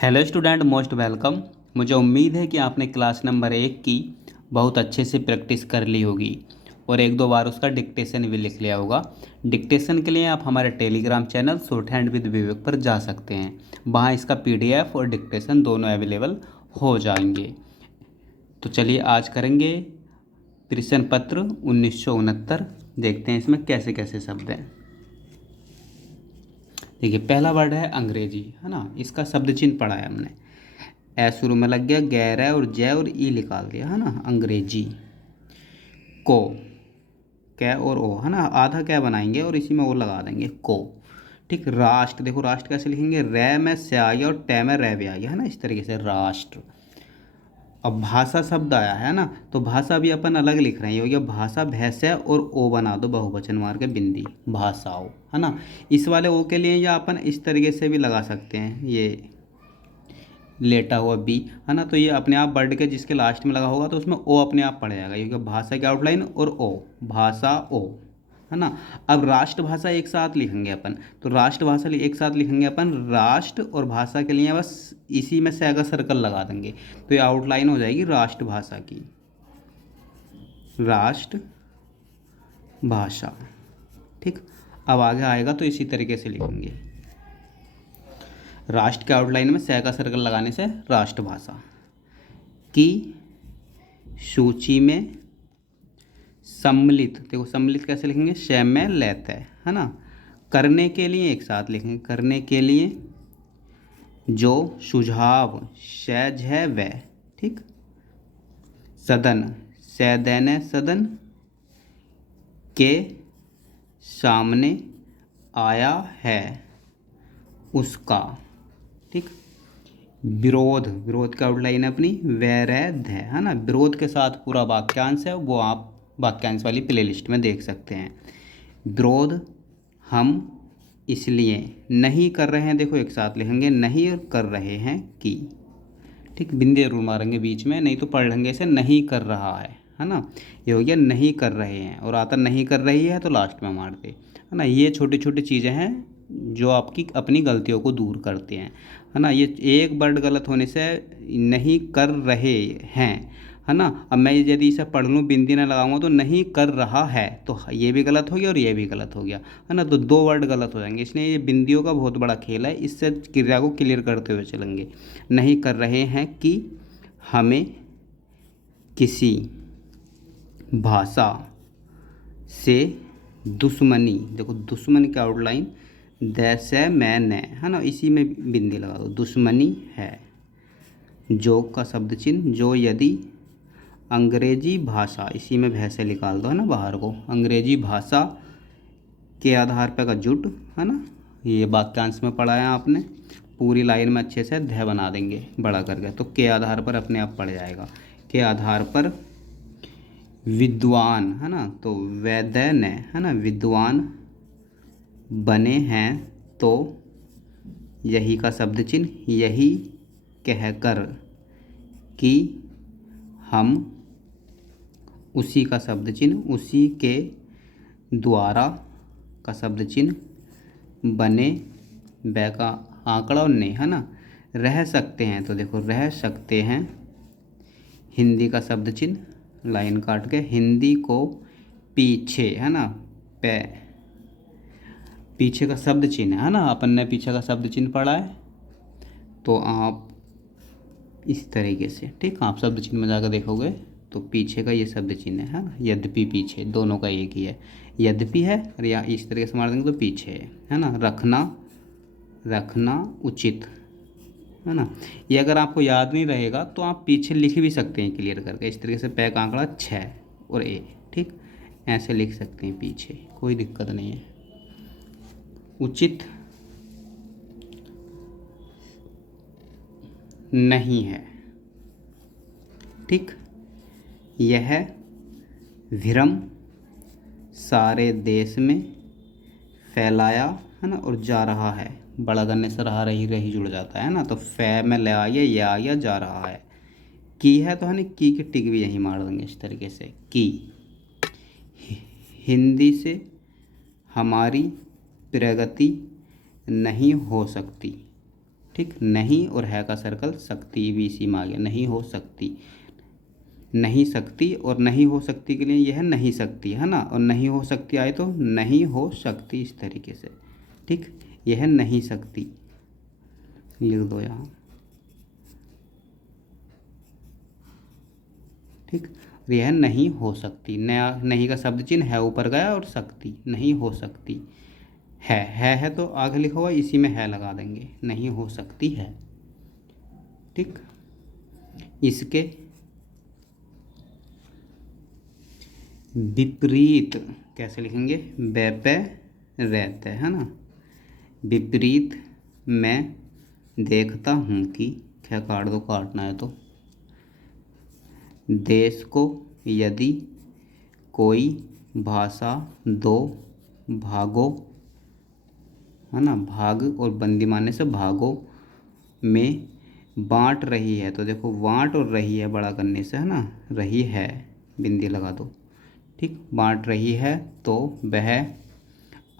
Hello student, most welcome. मुझे उम्मीद है कि आपने क्लास नंबर 1 की बहुत अच्छे से प्रैक्टिस कर ली होगी और एक दो बार उसका डिक्टेशन भी लिख लिया होगा। डिक्टेशन के लिए आप हमारे Telegram channel shorthand with Vivek पर जा सकते हैं। वहाँ इसका पीडीएफ और डिक्टेशन दोनों अवेलेबल हो जाएंगे। तो चलिए आज करेंगे प्रश्न पत्र 1969। देखते हैं इसमें कैसे कैसे शब्द हैं। देखिए, पहला वर्ड है अंग्रेजी, है ना। इसका शब्द चिन्ह पढ़ा है हमने। ए शुरू में लग गया, गैर है और जय और ई निकाल दिया, है ना। अंग्रेजी। को, कै और ओ, है ना। आधा क्या बनाएंगे और इसी में ओ लगा देंगे, को। ठीक। राष्ट्र, देखो राष्ट्र कैसे लिखेंगे, रै में से आ गया और टे में रै भी आ गया, है ना। इस तरीके से राष्ट्र। अब भाषा शब्द आया है ना, तो भाषा भी अपन अलग लिख रहे हैं। ये हो गया भाषा, भैंसे और ओ बना दो बहुवचन मार के बिंदी, भाषाओं, है ना। इस वाले ओ के लिए या अपन इस तरीके से भी लगा सकते हैं, ये लेटा हुआ बी, है ना। तो ये अपने आप वर्ड के जिसके लास्ट में लगा होगा तो उसमें ओ अपने आप पड़ जाएगा, क्योंकि भाषा की आउटलाइन और ओ, भाषा ओ, है ना। अब राष्ट्रभाषा एक साथ लिखेंगे अपन, तो राष्ट्रभाषा एक साथ लिखेंगे अपन। राष्ट्र और भाषा के लिए बस इसी में से अगर सर्कल लगा देंगे तो ये आउटलाइन हो जाएगी राष्ट्रभाषा की, राष्ट्रभाषा। ठीक। अब आगे आएगा तो इसी तरीके से लिखेंगे। राष्ट्र के आउटलाइन में सह का सर्कल लगाने से राष्ट्रभाषा की सूची में सम्मिलित। देखो सम्मिलित कैसे लिखेंगे, शय में लेते, है ना। करने के लिए एक साथ लिखेंगे, करने के लिए जो सुझाव, शय है वह। ठीक। सदन, सैदैन सदन के सामने आया है उसका। ठीक। विरोध, विरोध का आउटलाइन है अपनी वैरैध, है ना। विरोध के साथ पूरा वाक्यांश है, वो आप वाक्यांश वाली प्लेलिस्ट में देख सकते हैं। विरोध हम इसलिए नहीं कर रहे हैं, देखो एक साथ लिखेंगे, नहीं कर रहे हैं कि। ठीक। बिंदे जरूर मारेंगे बीच में, नहीं तो पढ़ लेंगे इसे, नहीं कर रहा है ना। ये हो गया नहीं कर रहे हैं, और आता नहीं कर रही है तो लास्ट में मार दे, है ना। ये छोटी छोटी चीज़ें हैं जो आपकी अपनी गलतियों को दूर करते हैं, है ना। ये एक वर्ड गलत होने से नहीं कर रहे हैं, है ना। अब मैं यदि इसे पढ़ लूँ बिंदी ना लगाऊंगा तो नहीं कर रहा है, तो ये भी गलत हो गया और ये भी गलत हो गया, है ना। तो दो वर्ड गलत हो जाएंगे, इसलिए ये बिंदियों का बहुत बड़ा खेल है। इससे क्रिया को क्लियर करते हुए चलेंगे। नहीं कर रहे हैं कि हमें किसी भाषा से दुश्मनी, देखो दुश्मन की आउटलाइन दैसे मैंने, है ना, इसी में बिंदी लगा दो, दुश्मनी है। जो का शब्द चिन्ह, जो यदि अंग्रेजी भाषा, इसी में भैंसे निकाल दो, है ना बाहर को। अंग्रेजी भाषा के आधार पर का जुट, है ना। ये वाक्यांश में पढ़ा है आपने, पूरी लाइन में अच्छे से ध्य बना देंगे बड़ा करके, तो के आधार पर अपने आप पड़ जाएगा। के आधार पर विद्वान, है ना, तो वैदन, है ना, विद्वान बने हैं, तो यही का शब्द चिन्ह, यही कहकर कि हम, उसी का शब्द चिन्ह, उसी के द्वारा का शब्द चिन्ह, बने बै का आंकड़ा और नहीं, है ना। रह सकते हैं, तो देखो रह सकते हैं, हिंदी का शब्द चिन्ह लाइन काट के, हिंदी को पीछे, है ना, पे, पीछे का शब्द चिन्ह, है ना। अपन ने पीछे का शब्द चिन्ह पढ़ा है, तो आप इस तरीके से, ठीक, आप शब्द चिन्ह में जाकर देखोगे तो पीछे का ये शब्द चिन्ह है ना। यद्यपि, पीछे, दोनों का एक ही है, यद्यपि है, और या इस तरीके से मार देंगे तो पीछे है ना। रखना, रखना उचित, है ना। ये अगर आपको याद नहीं रहेगा तो आप पीछे लिख भी सकते हैं क्लियर करके, इस तरीके से पै का आंकड़ा 6 और ए, ठीक, ऐसे लिख सकते हैं पीछे, कोई दिक्कत नहीं है। उचित नहीं है, ठीक। यह भ्रम सारे देश में फैलाया, है ना, और जा रहा है, बड़ा करने से रहा रही जुड़ जाता है ना, तो फै में ले आइए, ये आ गया, जा रहा है। की है तो है ना, की टिक भी यहीं मार देंगे इस तरीके से, की। हिंदी से हमारी प्रगति नहीं हो सकती, ठीक, नहीं और है का सर्कल सकती भी इसी में आ गया, नहीं हो सकती। नहीं सकती और नहीं हो सकती के लिए यह है नहीं सकती, है ना, और नहीं हो सकती आए तो नहीं हो सकती इस तरीके से। ठीक, यह है नहीं सकती, लिख दो यहाँ। ठीक, और यह नहीं हो सकती, नया नहीं का शब्द चिन्ह है ऊपर गया और सकती, नहीं हो सकती। है तो आगे लिखा हुआ इसी में है लगा देंगे, नहीं हो सकती है। ठीक, इसके विपरीत कैसे लिखेंगे, बेपे रहते, है ना। विपरीत मैं देखता हूँ कि, क्या काट दो, काटना है तो। देश को यदि कोई भाषा दो भागों, है ना, भाग और बंदी मारने से भागों में बांट रही है, तो देखो बांट और रही है बड़ा करने से, है ना, रही है बिंदी लगा दो। ठीक, बांट रही है तो वह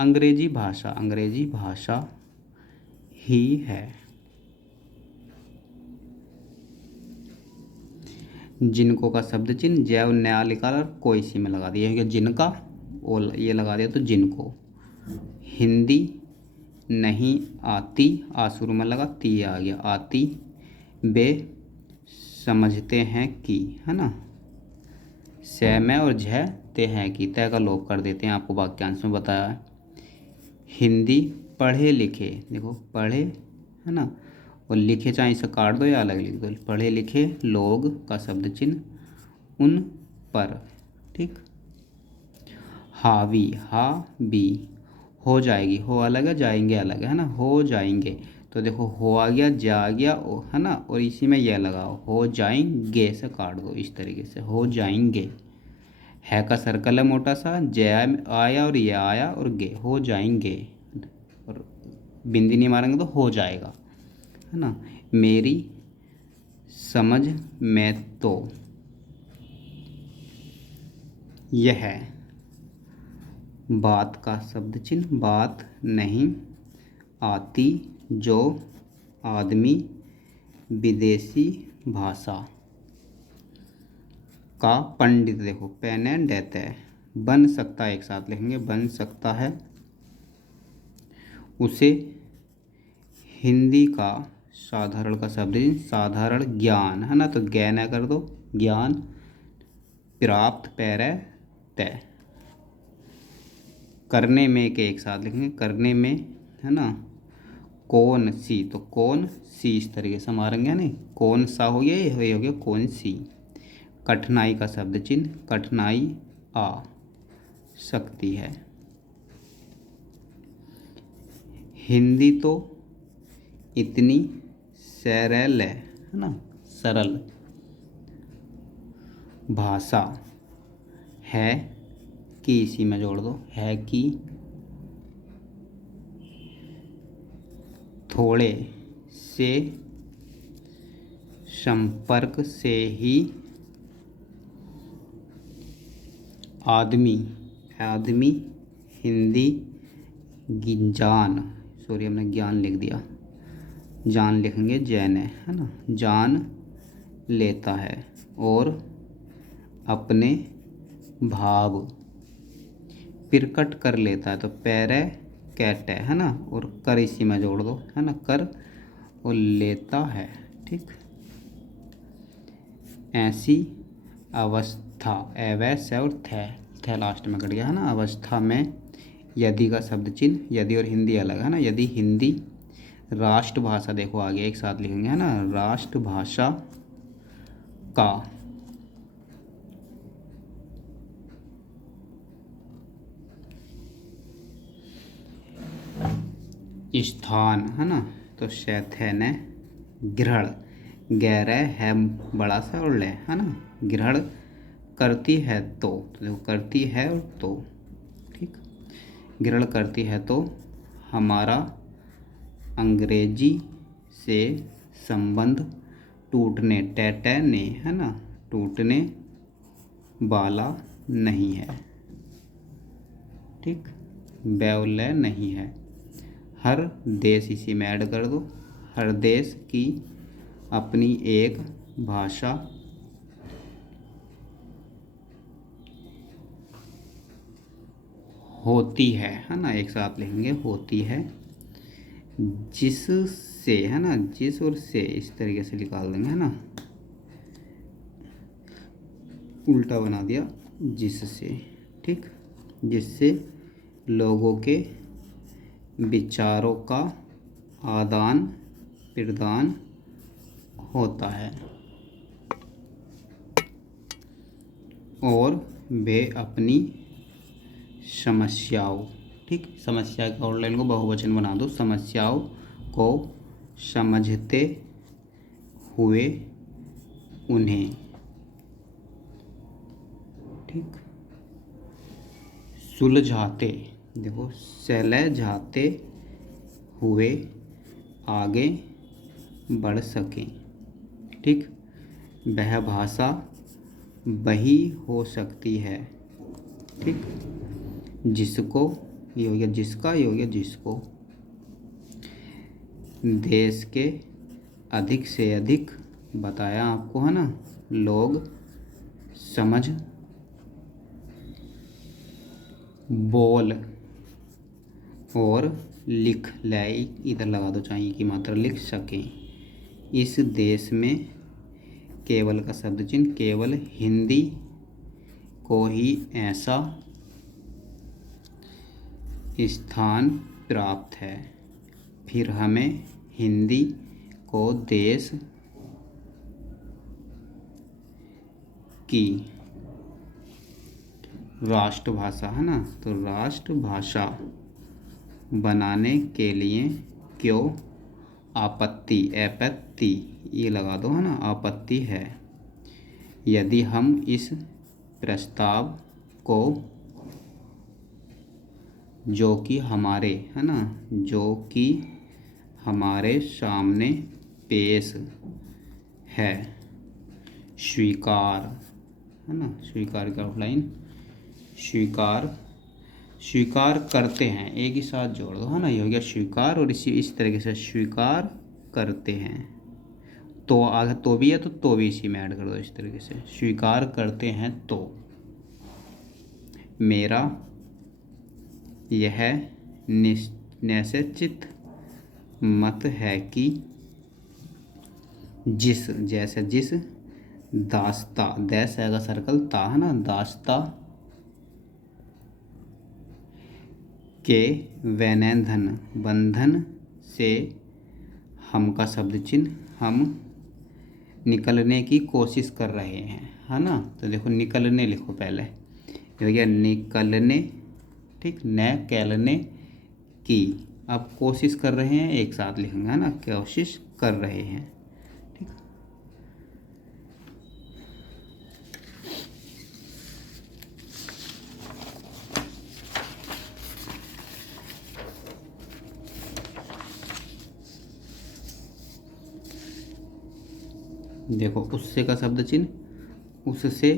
अंग्रेजी भाषा ही है। जिनको का शब्द चिन्ह जैव नया निकाल कोई इसी में लगा दिया, जिनका और ये लगा दिया तो जिनको। हिंदी नहीं आती, आ शुरू में लगा, ती आ गया, आती वे समझते हैं कि, है ना, से में और झ ते हैं कि, तय का लोप कर देते हैं, आपको वाक्यांश में बताया है। हिंदी पढ़े लिखे, देखो पढ़े, है ना, और लिखे चाहे इसे काट दो या अलग लिख दो, पढ़े लिखे लोग का शब्द चिन्ह उन पर। ठीक, हावी, हा बी, हो जाएगी, हो अलग है, जाएंगे अलग है ना, हो जाएंगे, तो देखो हो आ गया, जा गया, है ना, और इसी में यह लगाओ, हो जाएंगे से काट दो इस तरीके से, हो जाएंगे। है का सर्कल है मोटा सा, जय आया और ये आया और गे, हो जाएंगे, और बिंदी नहीं मारेंगे तो हो जाएगा, है ना। मेरी समझ में तो यह बात का शब्द चिन्ह बात नहीं आती जो आदमी विदेशी भाषा का पंडित, देखो पेन एंड डेत है, बन सकता है, एक साथ लिखेंगे, बन सकता है, उसे हिंदी का साधारण का शब्द साधारण ज्ञान, है ना, तो ज्ञान कर दो, ज्ञान प्राप्त पैरे तय करने में के एक साथ लिखेंगे, करने में, है ना, कौन सी, तो कौन सी इस तरीके से मारेंगे, नहीं कौन सा हो गया, ये हो गया कौन सी। कठिनाई का शब्द चिन्ह कठिनाई आ सकती है। हिंदी तो इतनी सरल है ना, सरल भाषा है कि, इसी में जोड़ दो, है कि थोड़े से संपर्क से ही आदमी हिंदी जान, सॉरी हमने ज्ञान लिख दिया, जान लिखेंगे जैन है ना, जान लेता है और अपने भाव प्रकट कर लेता है, तो पैरे कैट है ना, और कर इसी में जोड़ दो, है ना, कर और लेता है। ठीक, ऐसी अवस्था, एवैस है और थे लास्ट में कट गया, है ना, अवस्था में यदि का शब्द चिन्ह, यदि और हिंदी अलग है ना, यदि हिंदी राष्ट्रभाषा, देखो आगे एक साथ लिखेंगे, है ना, राष्ट्रभाषा का स्थान, है ना, तो शैथैन ग्रहण, गहरा है बड़ा सा और ले, है ना, ग्रहण करती है तो देखो करती है और तो, ठीक, ग्रहण करती है तो हमारा अंग्रेजी से संबंध टूटने टैटने, है ना, टूटने वाला नहीं है। ठीक, बैवलय नहीं है। हर देश इसी में ऐड कर दो, हर देश की अपनी एक भाषा होती है ना, एक साथ लिखेंगे होती है, जिससे, है ना, जिस और से इस तरीके से निकाल देंगे, है ना, उल्टा बना दिया, जिससे, ठीक, जिससे लोगों के विचारों का आदान प्रदान होता है और वे अपनी समस्याओं, ठीक, समस्या के आउटलाइन को बहुवचन बना दो, समस्याओं को समझते हुए उन्हें, ठीक, सुलझाते, देखो सुलझाते हुए आगे बढ़ सकें, ठीक, वह भाषा वही हो सकती है, ठीक, जिसको, ये हो गया जिसका, ये हो गया जिसको देश के अधिक से अधिक, बताया आपको, है ना, लोग समझ, बोल और लिख, लाई इधर लगा दो, चाहिए कि मात्रा, लिख सकें। इस देश में केवल का शब्द चिन्ह, केवल हिंदी को ही ऐसा स्थान प्राप्त है, फिर हमें हिंदी को देश की राष्ट्रभाषा, है ना, तो राष्ट्रभाषा बनाने के लिए क्यों आपत्ति, ये लगा दो, है ना, आपत्ति है। यदि हम इस प्रस्ताव को, जो कि हमारे, है ना, जो कि हमारे सामने पेश है, स्वीकार, है ना, स्वीकार का आउटलाइन, स्वीकार करते हैं, एक ही साथ जोड़ दो, है ना, ये हो गया स्वीकार, और इस तरीके से स्वीकार करते हैं, तो आगे तो भी है तो भी इसी में ऐड कर दो, इस तरीके से स्वीकार करते हैं, तो मेरा यह निश्चित मत है कि जिस दास्ता, दैस आएगा सर्कल, ता, है ना, दास्ता के बंधन से हम का शब्द चिन्ह, हम निकलने की कोशिश कर रहे हैं, है ना, तो देखो निकलने लिखो पहले, ये हो गया निकलने, ठीक, न कहलने की, अब कोशिश कर रहे हैं, एक साथ लिखेंगे, है ना, कोशिश कर रहे हैं, ठीक। देखो उससे का शब्द चिन्ह, उससे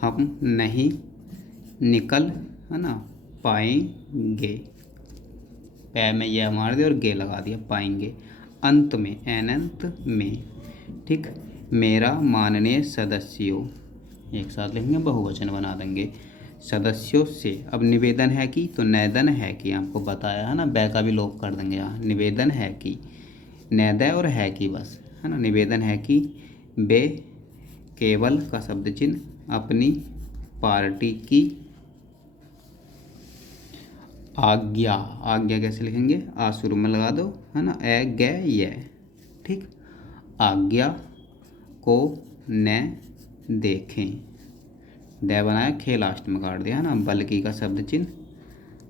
हम नहीं निकल, है ना, पाएंगे, पै में यह मार दिया और गे लगा दिया, पाएंगे, अंत में, अनंत में, ठीक, मेरा माननीय सदस्यों, एक साथ लिखेंगे, बहुवचन बना देंगे, सदस्यों से, अब निवेदन है कि, तो नैदन है कि, आपको बताया, है ना, बै का भी लोप कर देंगे यहाँ, निवेदन है कि, नैदय और है कि, बस, है ना, निवेदन है कि वे केवल का शब्द चिन्ह अपनी पार्टी की आज्ञा, कैसे लिखेंगे, आ शुरू में लगा दो, है ना, ए गे ये, ठीक, आज्ञा को न देखें, डे बनाया, खे लास्ट में काट दिया, है ना, बल्कि का शब्द चिन्ह,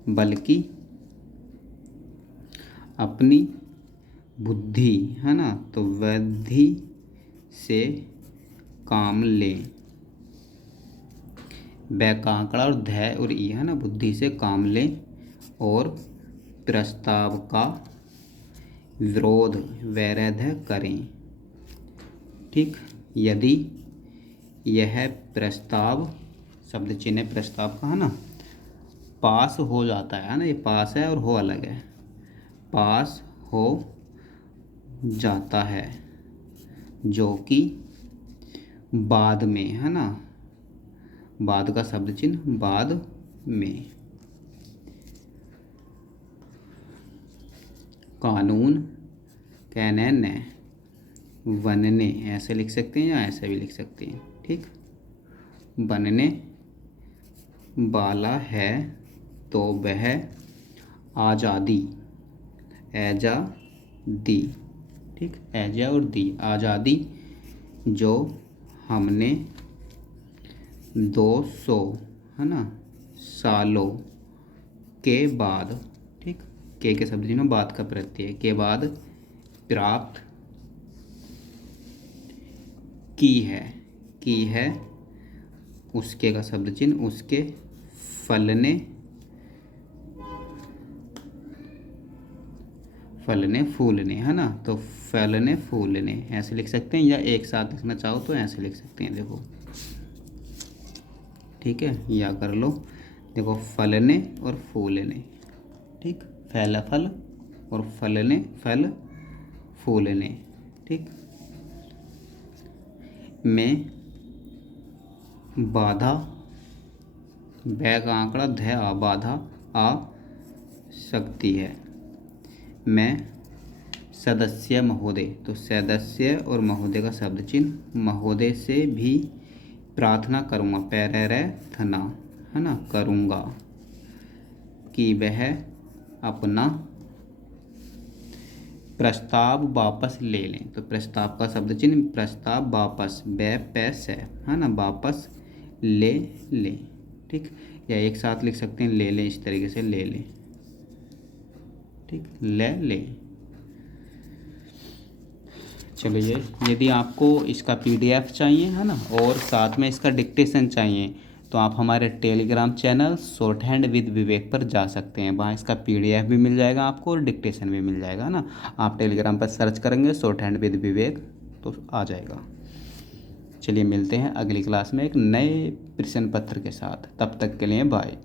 बल्कि अपनी बुद्धि, है ना, तो बुद्धि से काम लें, बै का आंकड़ा और धै और ई, है ना, बुद्धि से काम लें और प्रस्ताव का विरोध, वैरोध करें, ठीक, यदि यह प्रस्ताव, शब्द चिन्ह प्रस्ताव का, है ना, पास हो जाता है ना, ये पास है और हो अलग है, पास हो जाता है, जो कि बाद में, है ना, बाद का शब्द चिन्ह बाद में। कानून कहने न बनने, ऐसे लिख सकते हैं या ऐसे भी लिख सकते हैं, ठीक। बनने वाला है तो वह आज़ादी, एजा दी, ठीक, एजा और दी, आज़ादी जो हमने 200, है ना, सालों के बाद, ठीक, के शब्द जिन्हों बाद का प्रत्यय के बाद प्राप्त की है, उसके का शब्द चिन्ह उसके फलने फूलने, है ना, तो फलने फूलने ऐसे लिख सकते हैं, या एक साथ लिखना चाहो तो ऐसे लिख सकते हैं, देखो, ठीक है, या कर लो, देखो, फलने और फूलने, ठीक, फैला फल और फलने फल फूलने, ठीक। में बाधा, बै का आंकड़ा ध आ, बाधा आ सकती है। मैं सदस्य महोदय, तो सदस्य और महोदय का शब्द चिन्ह महोदय से भी प्रार्थना करूँगा, पैरैरथना, है ना, करूँगा कि वह अपना प्रस्ताव वापस ले लें, तो प्रस्ताव का शब्द चिन्ह प्रस्ताव वापस, बै पैस है ना, वापस ले लें, ठीक, या एक साथ लिख सकते हैं ले लें, इस तरीके से ले लें, ठीक, ले लें। चलिए, यदि आपको इसका PDF चाहिए, है ना, और साथ में इसका डिक्टेशन चाहिए, तो आप हमारे Telegram channel shorthand with Vivek पर जा सकते हैं। वहाँ इसका PDF भी मिल जाएगा आपको और डिक्टेशन भी मिल जाएगा, ना। आप टेलीग्राम पर सर्च करेंगे शॉर्ट हैंड विद विवेक तो आ जाएगा। चलिए, मिलते हैं अगली क्लास में एक नए प्रश्न पत्र के साथ, तब तक के लिए बाय।